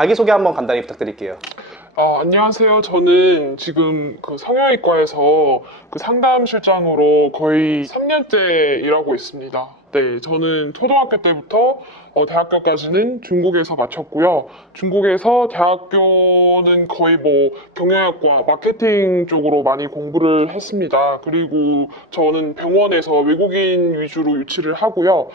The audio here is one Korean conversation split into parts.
자기소개 한번 간단히 부탁드릴게요. 안녕하세요. 저는 지금 그 성형외과에서 그 상담실장으로 거의 3년째 일하고 있습니다. 네, 저는 초등학교 때부터 대학교까지는 중국에서 마쳤고요. 중국에서 대학교는 거의 뭐 경영학과, 마케팅 쪽으로 많이 공부를 했습니다. 그리고 저는 병원에서 외국인 위주로 유치를 하고요.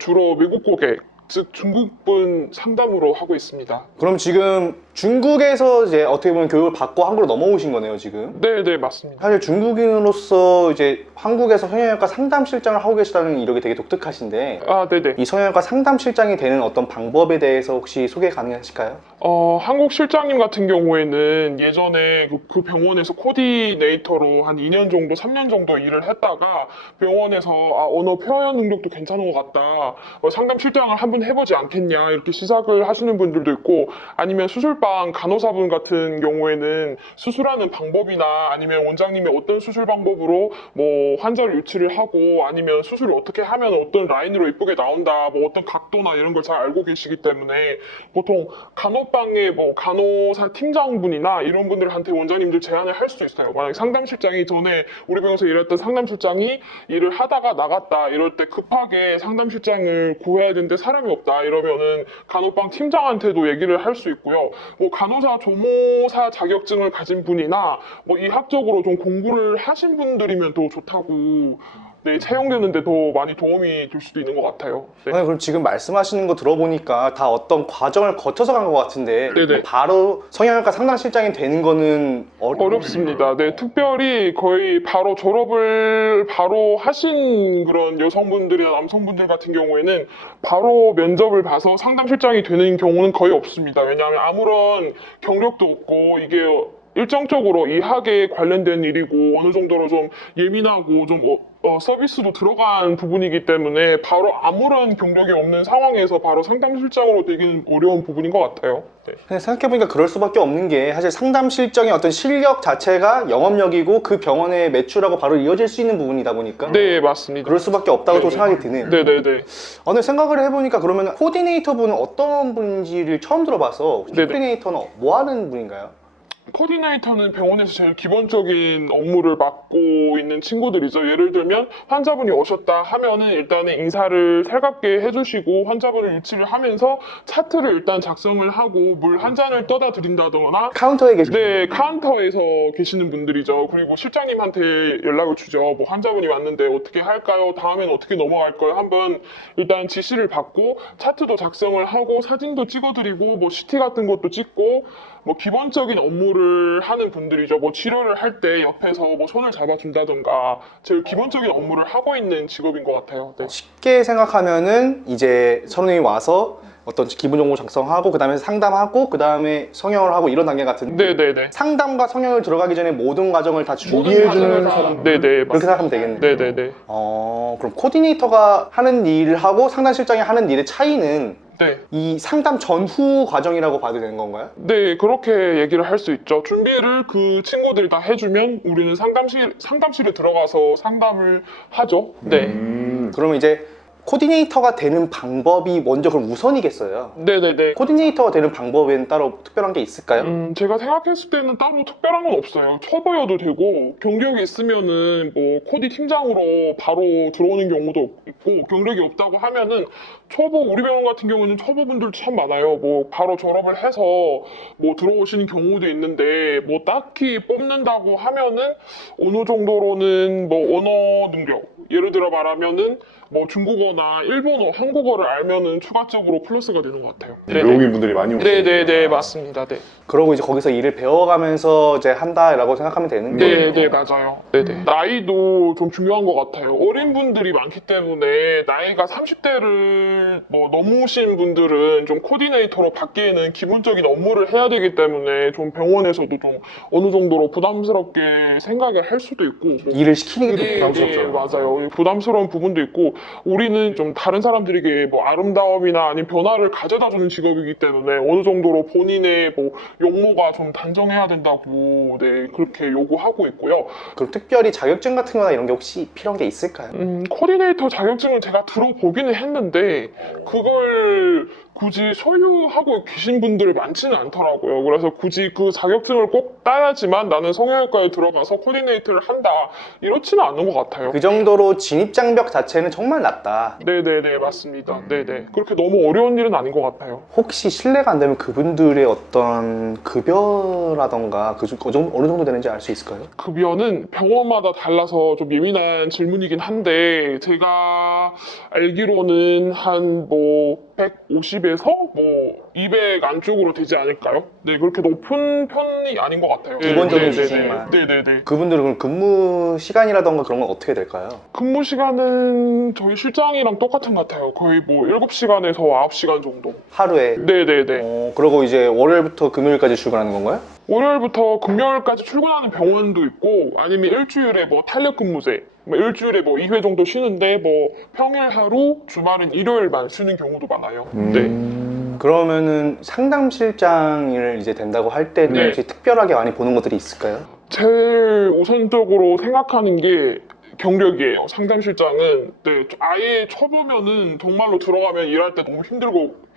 주로 외국 고객, 즉 중국분 상담으로 하고 있습니다. 그럼 지금 중국에서 이제 어떻게 보면 교육을 받고 한국으로 넘어오신 거네요, 지금? 네, 맞습니다. 사실 중국인으로서 이제 한국에서 성형외과 상담실장을 하고 계시다는 이력이 되게 독특하신데 네네. 이 성형외과 상담실장이 되는 어떤 방법에 대해서 혹시 소개 가능하실까요? 한국 실장님 같은 경우에는 예전에 그 병원에서 코디네이터로 한 2년 정도, 3년 정도 일을 했다가 병원에서 언어 표현 능력도 괜찮은 것 같다. 상담 실장을 한번 해보지 않겠냐. 이렇게 시작을 하시는 분들도 있고 아니면 수술방 간호사분 같은 경우에는 수술하는 방법이나 아니면 원장님이 어떤 수술 방법으로 뭐 환자를 유치를 하고 아니면 수술을 어떻게 하면 어떤 라인으로 예쁘게 나온다. 뭐 어떤 각도나 이런 걸 잘 알고 계시기 때문에 보통 간호방의 뭐 간호사 팀장분이나 이런 분들한테 원장님들 제안을 할 수도 있어요. 만약 상담실장이 전에 우리 병원에서 일했던 상담실장이 일을 하다가 나갔다 이럴 때 급하게 상담실장을 구해야 되는데 사람이 없다 이러면은 간호방 팀장한테도 얘기를 할 수 있고요. 뭐 간호사 조모사 자격증을 가진 분이나 뭐 의학적으로 좀 공부를 하신 분들이면 더 좋다고 채용되는데 더 많이 도움이 될 수도 있는 것 같아요. 네. 아니, 그럼 지금 말씀하시는 거 들어보니까 다 어떤 과정을 거쳐서 간 것 같은데 네네. 바로 성형외과 상담실장이 되는 거는 어렵습니다. 네, 특별히 거의 바로 졸업을 바로 하신 그런 여성분들이나 남성분들 같은 경우에는 바로 면접을 봐서 상담실장이 되는 경우는 거의 없습니다. 왜냐하면 아무런 경력도 없고 이게 일정적으로 이 학에 관련된 일이고 어느 정도로 좀 예민하고 좀 서비스도 들어간 부분이기 때문에 바로 아무런 경력이 없는 상황에서 바로 상담실장으로 되기는 어려운 부분인 것 같아요. 네. 근데 생각해보니까 그럴 수밖에 없는 게 사실 상담실장의 어떤 실력 자체가 영업력이고 그 병원의 매출하고 바로 이어질 수 있는 부분이다 보니까 네, 맞습니다. 그럴 수밖에 없다고 또 생각이 드네요. 네네네. 오늘 생각을 해보니까 그러면 코디네이터 분은 어떤 분인지를 처음 들어봐서 네네. 코디네이터는 뭐 하는 분인가요? 코디네이터는 병원에서 제일 기본적인 업무를 맡고 있는 친구들이죠. 예를 들면 환자분이 오셨다 하면은 일단은 인사를 살갑게 해주시고 환자분을 유치를 하면서 차트를 일단 작성을 하고 물 한 잔을 떠다 드린다거나 카운터에 계신 네, 카운터에서 계시는 분들이죠. 그리고 실장님한테 연락을 주죠. 뭐 환자분이 왔는데 어떻게 할까요? 다음엔 어떻게 넘어갈까요? 한번 일단 지시를 받고 차트도 작성을 하고 사진도 찍어드리고 뭐 CT 같은 것도 찍고 뭐 기본적인 업무를 하는 분들이죠. 뭐 치료를 할 때 옆에서 뭐 손을 잡아준다던가 제일 기본적인 업무를 하고 있는 직업인 것 같아요. 네. 쉽게 생각하면은 이제 선생님이 와서 어떤 기본 정보 작성하고 그 다음에 상담하고 그 다음에 성형을 하고 이런 단계 같은데 네네네. 상담과 성형을 들어가기 전에 모든 과정을 다 모든 준비해주는 과정을 사람 네네. 그렇게 생각하면 되겠네요. 네네네. 그럼 코디네이터가 하는 일하고 상담실장이 하는 일의 차이는 네. 이 상담 전후 과정이라고 봐도 되는 건가요? 네, 그렇게 얘기를 할 수 있죠. 준비를 그 친구들이 다 해주면 우리는 상담실에 들어가서 상담을 하죠. 네. 그러면 이제 코디네이터가 되는 방법이 먼저 그럼 우선이겠어요. 네네네. 코디네이터가 되는 방법에는 따로 특별한 게 있을까요? 제가 생각했을 때는 따로 특별한 건 없어요. 초보여도 되고 경력이 있으면은 뭐 코디 팀장으로 바로 들어오는 경우도 있고 경력이 없다고 하면은 우리 병원 같은 경우는 초보분들 참 많아요. 뭐 바로 졸업을 해서 뭐 들어오시는 경우도 있는데 뭐 딱히 뽑는다고 하면은 어느 정도로는 뭐 언어 능력 예를 들어 말하면은 뭐 중국어나 일본어, 한국어를 알면은 추가적으로 플러스가 되는 것 같아요. 외국인 분들이 많이 오시죠. 네네네, 맞습니다. 네. 그러고 이제 거기서 일을 배워가면서 이제 한다라고 생각하면 되는 거예요. 네, 맞아요. 네네. 나이도 좀 중요한 것 같아요. 어린 분들이 많기 때문에 나이가 30대를 뭐 넘으신 분들은 좀 코디네이터로 받기에는 기본적인 업무를 해야 되기 때문에 좀 병원에서도 좀 어느 정도로 부담스럽게 생각을 할 수도 있고 뭐 일을 시키는 게 네, 부담스럽죠. 네, 맞아요. 부담스러운 부분도 있고 우리는 좀 다른 사람들에게 뭐 아름다움이나 아니면 변화를 가져다주는 직업이기 때문에 어느 정도로 본인의 뭐 용모가 좀 단정해야 된다고 그렇게 요구하고 있고요. 그럼 특별히 자격증 같은 거나 이런 게 혹시 필요한 게 있을까요? 코디네이터 자격증을 제가 들어보기는 했는데 그걸 굳이 소유하고 계신 분들이 많지는 않더라고요. 그래서 굳이 그 자격증을 꼭 따야지만 나는 성형외과에 들어가서 코디네이터를 한다 이렇지는 않은 것 같아요. 그 정도로 진입장벽 자체는 정말 낮다. 네네네 맞습니다. 네네 그렇게 너무 어려운 일은 아닌 것 같아요. 혹시 실례가 안 되면 그분들의 어떤 급여라던가 어느 정도 되는지 알 수 있을까요? 급여는 병원마다 달라서 좀 예민한 질문이긴 한데 제가 알기로는 한 뭐 150에서 뭐 200 안쪽으로 되지 않을까요? 네 그렇게 높은 편이 아닌 것 같아요. 기본적인 수준만. 네네네. 그분들은 그럼 근무 시간이라던가 그런 건 어떻게 될까요? 근무 시간은 저희 실장이랑 똑같은 것 같아요. 거의 뭐 7시간에서 9시간 정도. 하루에? 네네네. 그러고 이제 월요일부터 금요일까지 출근하는 건가요? 월요일부터 금요일까지 출근하는 병원도 있고 아니면 일주일에 뭐 탄력 근무제 뭐 일주일에 뭐 2회 정도 쉬는데 뭐 평일 하루 주말은 일요일만 쉬는 경우도 많아요. 네. 그러면은 상담실장을 이제 된다고 할 때는 네. 혹시 특별하게 많이 보는 것들이 있을까요? 제일 우선적으로 생각하는 게 경력이에요. 상담실장은 네, 아예 쳐보면은 정말로 들어가면 일할 때 너무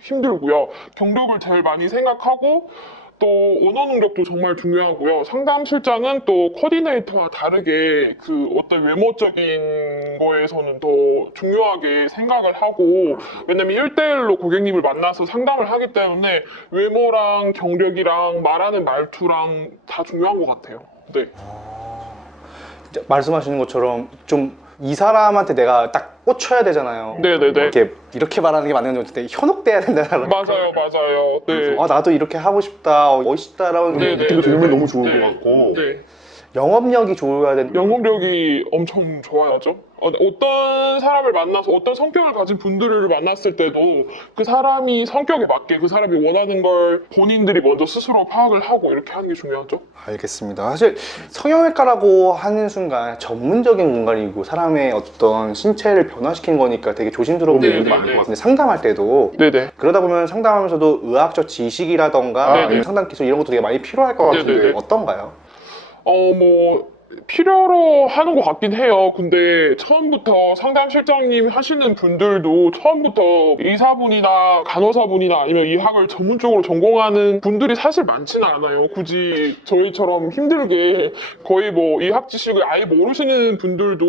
힘들고요. 경력을 제일 많이 생각하고 또 언어 능력도 정말 중요하고요. 상담실장은 또 코디네이터와 다르게 그 어떤 외모적인 거에서는 더 중요하게 생각을 하고 왜냐면 1대1로 고객님을 만나서 상담을 하기 때문에 외모랑 경력이랑 말하는 말투랑 다 중요한 것 같아요. 네. 말씀하시는 것처럼 좀 이 사람한테 내가 딱 꽂혀야 되잖아요. 네네네. 이렇게 말하는 게 맞는 건데 현혹돼야 된다는. 맞아요. 네. 나도 이렇게 하고 싶다, 멋있다라는 네네. 느낌도 들면 너무 좋을 네. 것 같고. 네. 영업력이 좋아야 되는. 영업력이 엄청 좋아야죠. 어떤 사람을 만나서 어떤 성격을 가진 분들을 만났을 때도 그 사람이 성격에 맞게 그 사람이 원하는 걸 본인들이 먼저 스스로 파악을 하고 이렇게 하는 게 중요하죠. 알겠습니다. 사실 성형외과라고 하는 순간 전문적인 공간이고 사람의 어떤 신체를 변화시키는 거니까 되게 조심스러운 네, 부분도 네, 많을 네. 것 같은데 상담할 때도 네네. 그러다 보면 상담하면서도 의학적 지식이라던가 네네. 아니면 상담 기술 이런 것도 되게 많이 필요할 것 같은데 네네네. 어떤가요? 뭐 필요로 하는 것 같긴 해요. 근데 처음부터 상담실장님 하시는 분들도 처음부터 의사분이나 간호사분이나 아니면 이 학을 전문적으로 전공하는 분들이 사실 많지는 않아요. 굳이 저희처럼 힘들게 거의 뭐 이 학 지식을 아예 모르시는 분들도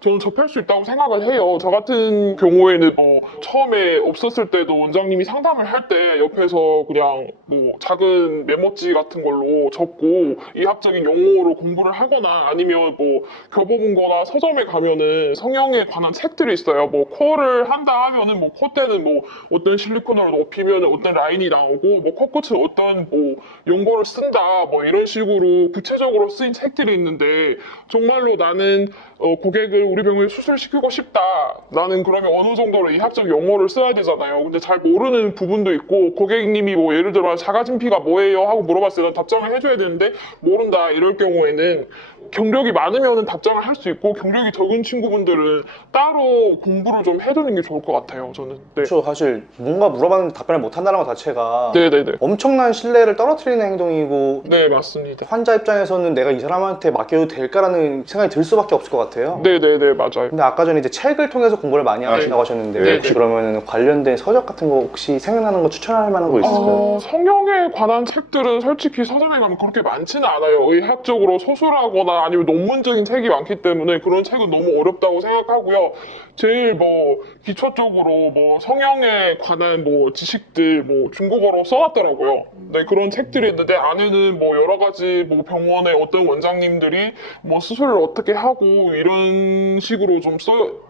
저는 접할 수 있다고 생각을 해요. 저 같은 경우에는 뭐 처음에 없었을 때도 원장님이 상담을 할 때 옆에서 그냥 뭐 작은 메모지 같은 걸로 적고 의학적인 용어로 공부를 하거나 아니면 뭐 교보문고나 서점에 가면은 성형에 관한 책들이 있어요. 뭐 코를 한다 하면은 뭐 콧대는 뭐 어떤 실리콘으로 높이면 어떤 라인이 나오고 뭐 코끝은 어떤 뭐 용어를 쓴다 뭐 이런 식으로 구체적으로 쓰인 책들이 있는데 정말로 나는 고객을 우리 병원에 수술시키고 싶다. 나는 그러면 어느 정도로 의학적 용어를 써야 되잖아요. 근데 잘 모르는 부분도 있고 고객님이 뭐 예를 들어 자가진피가 뭐예요 하고 물어봤을 때 난 답장을 해줘야 되는데 모른다 이럴 경우에는 경력이 많으면 답장을 할 수 있고 경력이 적은 친구분들은 따로 공부를 좀 해두는 게 좋을 것 같아요. 저는. 네. 그렇죠. 사실 뭔가 물어봤는데 답변을 못 한다는 것 자체가 네네네. 엄청난 신뢰를 떨어뜨리는 행동이고 네 맞습니다. 환자 입장에서는 내가 이 사람한테 맡겨도 될까라는 생각이 들 수밖에 없을 것 같아요. 네네네 맞아요. 근데 아까 전에 이제 책을 통해서 공부를 많이 하신다고 하셨는데 네, 혹시 네. 그러면 관련된 서적 같은 거 혹시 생각나는 거 추천할 만한 거 있을까요? 성형에 관한 책들은 솔직히 서점에 가면 그렇게 많지는 않아요. 의학적으로 소술하거나 아니면 논문적인 책이 많기 때문에 그런 책은 너무 어렵다고 생각하고요. 제일 뭐 기초적으로 뭐 성형에 관한 뭐 지식들 뭐 중국어로 써놨더라고요. 네, 그런 책들이 있는데 안에는 뭐 여러 가지 뭐 병원의 어떤 원장님들이 뭐 수술을 어떻게 하고 이런 식으로 좀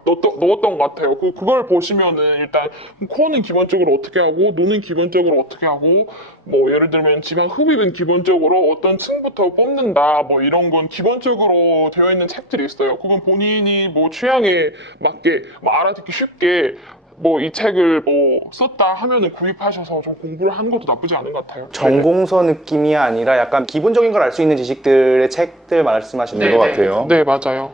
넣었던 것 같아요. 그걸 보시면은 일단 코는 기본적으로 어떻게 하고 눈은 기본적으로 어떻게 하고 뭐 예를 들면 지방 흡입은 기본적으로 어떤 층부터 뽑는다 뭐 이런 건 기본적으로 되어 있는 책들이 있어요. 그건 본인이 뭐 취향에 맞게 뭐 알아듣기 쉽게 뭐 이 책을 뭐 썼다 하면은 구입하셔서 좀 공부를 하는 것도 나쁘지 않은 것 같아요. 전공서 느낌이 아니라 약간 기본적인 걸 알 수 있는 지식들의 책들 말씀하시는 네, 것 네. 같아요. 네 맞아요.